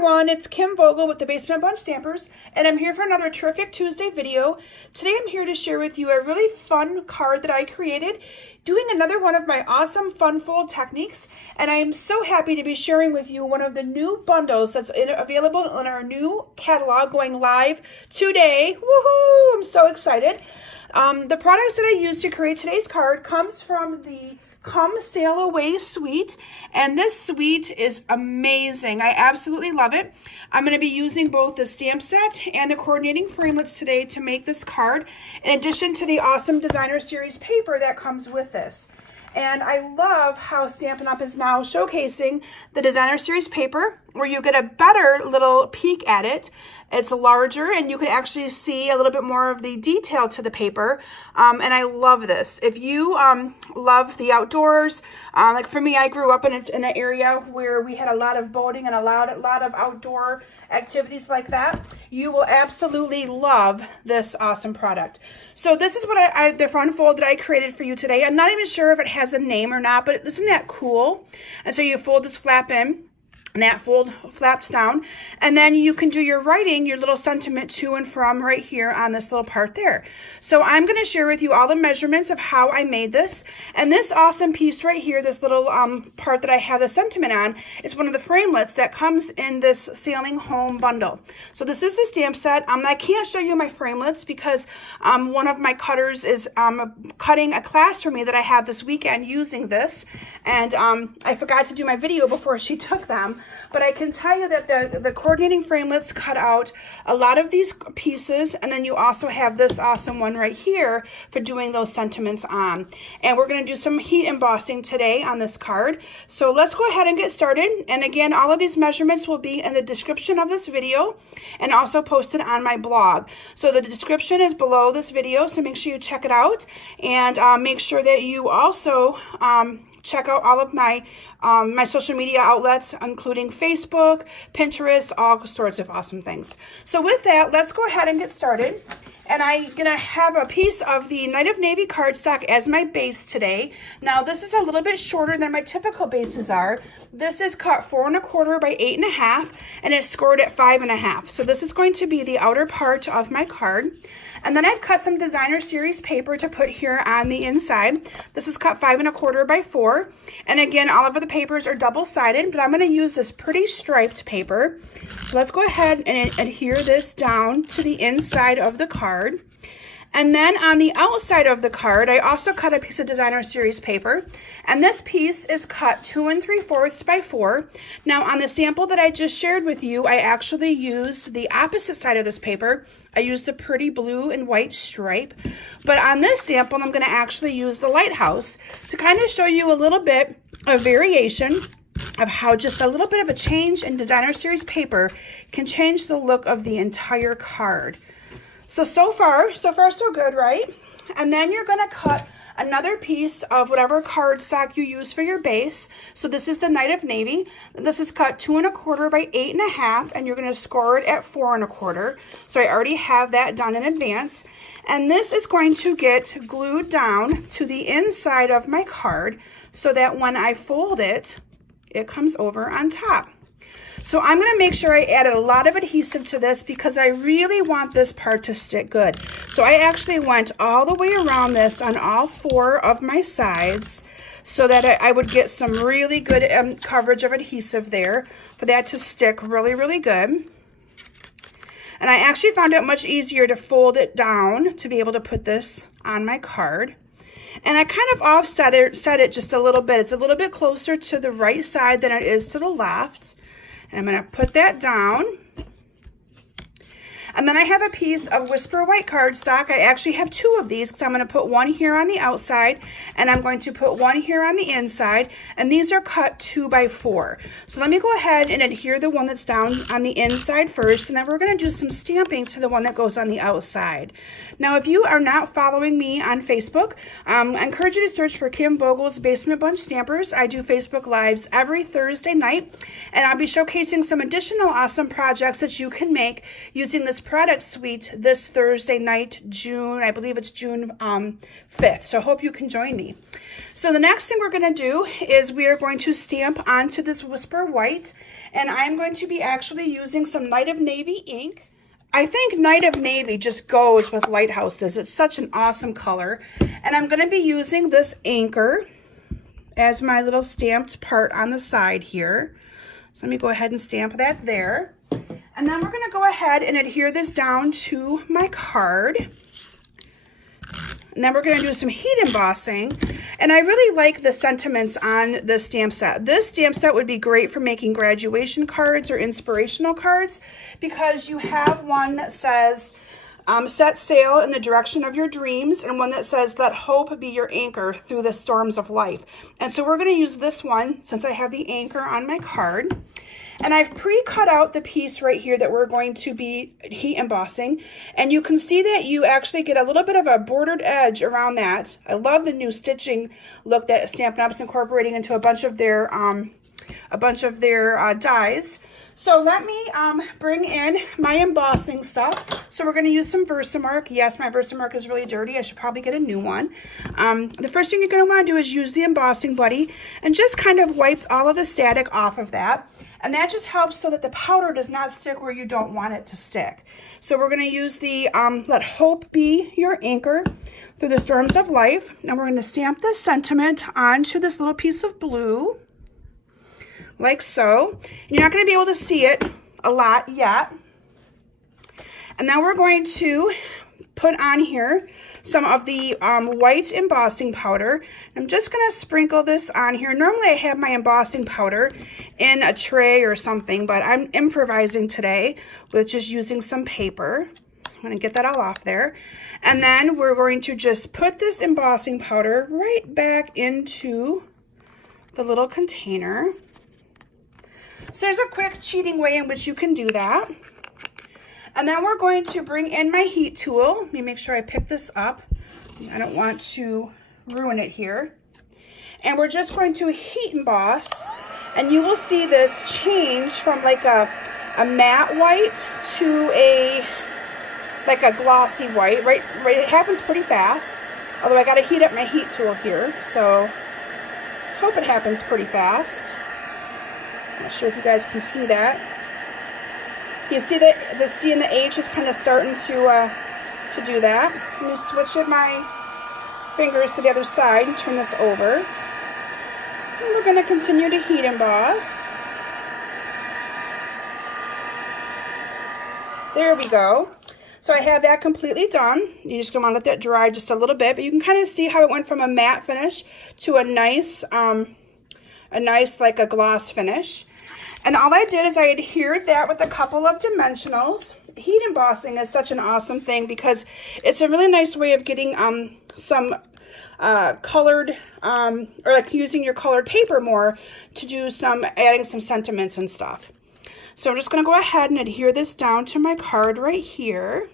everyone, it's Kim Vogel with the Basement Bunch Stampers, and I'm here for another terrific Tuesday video. Today I'm here to share with you a really fun card that I created, doing another one of my awesome fun fold techniques, and I am so happy to be sharing with you one of the new bundles that's available in our new catalog going live today. Woohoo! I'm so excited. The products that I used to create today's card comes from the Come Sail Away suite, and this suite is amazing. I absolutely love it. I'm going to be using both the stamp set and the coordinating framelits today to make this card, in addition to the awesome designer series paper that comes with this. And I love how Stampin' Up! Is now showcasing the designer series paper, where you get a better little peek at it. It's larger and you can actually see a little bit more of the detail to the paper. And I love this. If you love the outdoors, like for me, I grew up in an area where we had a lot of boating and a lot of outdoor activities like that, you will absolutely love this awesome product. So this is what the front fold that I created for you today. I'm not even sure if it has a name or not, but isn't that cool? And so you fold this flap in, and that fold flaps down, and then you can do your writing, your little sentiment to and from right here on this little part there. So I'm going to share with you all the measurements of how I made this, and this awesome piece right here, this little part that I have the sentiment on, is one of the framelits that comes in this Sailing Home bundle. So this is the stamp set. I can't show you my framelits because one of my cutters is cutting a class for me that I have this weekend using this, and I forgot to do my video before she took them. But I can tell you that the coordinating framelits cut out a lot of these pieces, and then you also have this awesome one right here for doing those sentiments on. And we're going to do some heat embossing today on this card. So let's go ahead and get started. And again, all of these measurements will be in the description of this video and also posted on my blog. So the description is below this video, so make sure you check it out, and make sure that you also check out all of my my social media outlets, including Facebook, Pinterest, all sorts of awesome things. So with that, let's go ahead and get started. And I'm gonna have a piece of the Night of Navy cardstock as my base today. Now this is a little bit shorter than my typical bases are. This is cut 4 1/4 by 8 1/2, and it's scored at 5 1/2. So this is going to be the outer part of my card. And then I've cut some designer series paper to put here on the inside. This is cut 5 1/4 by 4. And again, all of the papers are double-sided, but I'm going to use this pretty striped paper. So let's go ahead and adhere this down to the inside of the card. And then on the outside of the card, I also cut a piece of designer series paper, and this piece is cut 2 3/4 by 4. Now on the sample that I just shared with you, I actually used the opposite side of this paper. I used the pretty blue and white stripe, but on this sample, I'm going to actually use the lighthouse to kind of show you a little bit of variation of how just a little bit of a change in designer series paper can change the look of the entire card. So far so good, right? And then you're going to cut another piece of whatever cardstock you use for your base. So this is the Night of Navy. This is cut 2 1/4 by 8 1/2, and you're going to score it at 4 1/4. So I already have that done in advance. And this is going to get glued down to the inside of my card so that when I fold it, it comes over on top. So I'm going to make sure I added a lot of adhesive to this because I really want this part to stick good. So I actually went all the way around this on all 4 of my sides so that I would get some really good coverage of adhesive there for that to stick really, really good. And I actually found it much easier to fold it down to be able to put this on my card. And I kind of offset it just a little bit. It's a little bit closer to the right side than it is to the left. And I'm going to put that down. And then I have a piece of Whisper White Cardstock. I actually have 2 of these because I'm going to put one here on the outside and I'm going to put one here on the inside. And these are cut 2 by 4. So let me go ahead and adhere the one that's down on the inside first, and then we're going to do some stamping to the one that goes on the outside. Now, if you are not following me on Facebook, I encourage you to search for Kim Vogel's Basement Bunch Stampers. I do Facebook Lives every Thursday night, and I'll be showcasing some additional awesome projects that you can make using this product suite this Thursday night, I believe it's June 5th. So I hope you can join me. So the next thing we're going to do is we are going to stamp onto this Whisper White, and I'm going to be actually using some Night of Navy ink. I think Night of Navy just goes with lighthouses. It's such an awesome color. And I'm going to be using this anchor as my little stamped part on the side here. So let me go ahead and stamp that there. And then we're going to go ahead and adhere this down to my card. And then we're going to do some heat embossing. And I really like the sentiments on this stamp set. This stamp set would be great for making graduation cards or inspirational cards, because you have one that says, set sail in the direction of your dreams, and one that says, let hope be your anchor through the storms of life. And so we're going to use this one since I have the anchor on my card. And I've pre-cut out the piece right here that we're going to be heat embossing. And you can see that you actually get a little bit of a bordered edge around that. I love the new stitching look that Stampin' Up is incorporating into a bunch of their dies. So let me bring in my embossing stuff. So we're going to use some Versamark. Yes, my Versamark is really dirty. I should probably get a new one. The first thing you're going to want to do is use the embossing buddy and just kind of wipe all of the static off of that. And that just helps so that the powder does not stick where you don't want it to stick. So we're going to use the let hope be your anchor through the storms of life. And we're going to stamp the sentiment onto this little piece of blue, like so. And you're not going to be able to see it a lot yet. And then we're going to put on here some of the white embossing powder. I'm just going to sprinkle this on here. Normally I have my embossing powder in a tray or something, but I'm improvising today with just using some paper. I'm going to get that all off there. And then we're going to just put this embossing powder right back into the little container. So there's a quick cheating way in which you can do that. And then we're going to bring in my heat tool. Let me make sure I pick this up. I don't want to ruin it here. And we're just going to heat emboss. And you will see this change from like a matte white to like a glossy white. Right, it happens pretty fast. Although I got to heat up my heat tool here. So let's hope it happens pretty fast. I'm not sure if you guys can see that. You see that the C and the H is kind of starting to do that. Let me switch my fingers to the other side and turn this over. And we're going to continue to heat emboss. There we go. So I have that completely done. You're just going to want to let that dry just a little bit, but you can kind of see how it went from a matte finish to a nice like a gloss finish. And all I did is I adhered that with a couple of dimensionals. Heat embossing is such an awesome thing because it's a really nice way of getting some colored, or like using your colored paper more to do adding some sentiments and stuff. So I'm just going to go ahead and adhere this down to my card right here.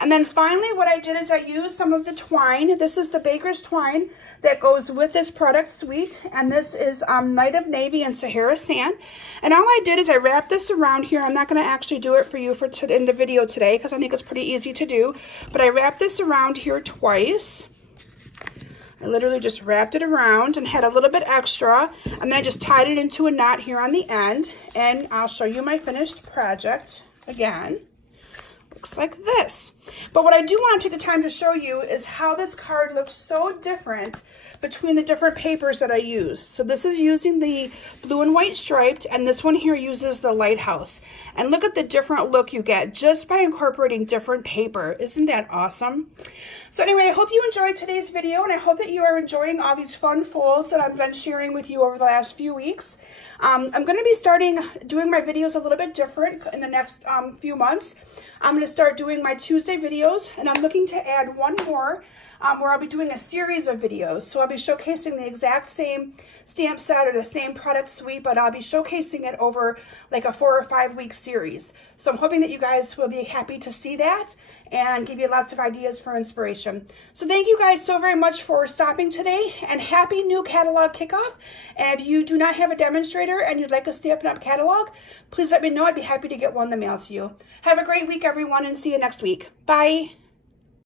And then finally what I did is I used some of the twine. This is the Baker's twine that goes with this product suite. And this is Night of Navy and Sahara Sand. And all I did is I wrapped this around here. I'm not going to actually do it for you in the video today because I think it's pretty easy to do. But I wrapped this around here twice. I literally just wrapped it around and had a little bit extra. And then I just tied it into a knot here on the end. And I'll show you my finished project again. Looks like this. But what I do want to take the time to show you is how this card looks so different between the different papers that I used. So this is using the blue and white striped, and this one here uses the lighthouse. And look at the different look you get just by incorporating different paper. Isn't that awesome? So anyway, I hope you enjoyed today's video, and I hope that you are enjoying all these fun folds that I've been sharing with you over the last few weeks. I'm going to be starting doing my videos a little bit different in the next few months. I'm going to start doing my Tuesday videos, and I'm looking to add one more where I'll be doing a series of videos. So I'll be showcasing the exact same stamp set or the same product suite, but I'll be showcasing it over like a 4 or 5 week series. So I'm hoping that you guys will be happy to see that. and give you lots of ideas for inspiration. So thank you guys so very much for stopping today, and happy new catalog kickoff. And if you do not have a demonstrator and you'd like a Stampin' Up! Catalog, please let me know. I'd be happy to get one in the mail to you. Have a great week, everyone, and see you next week. Bye.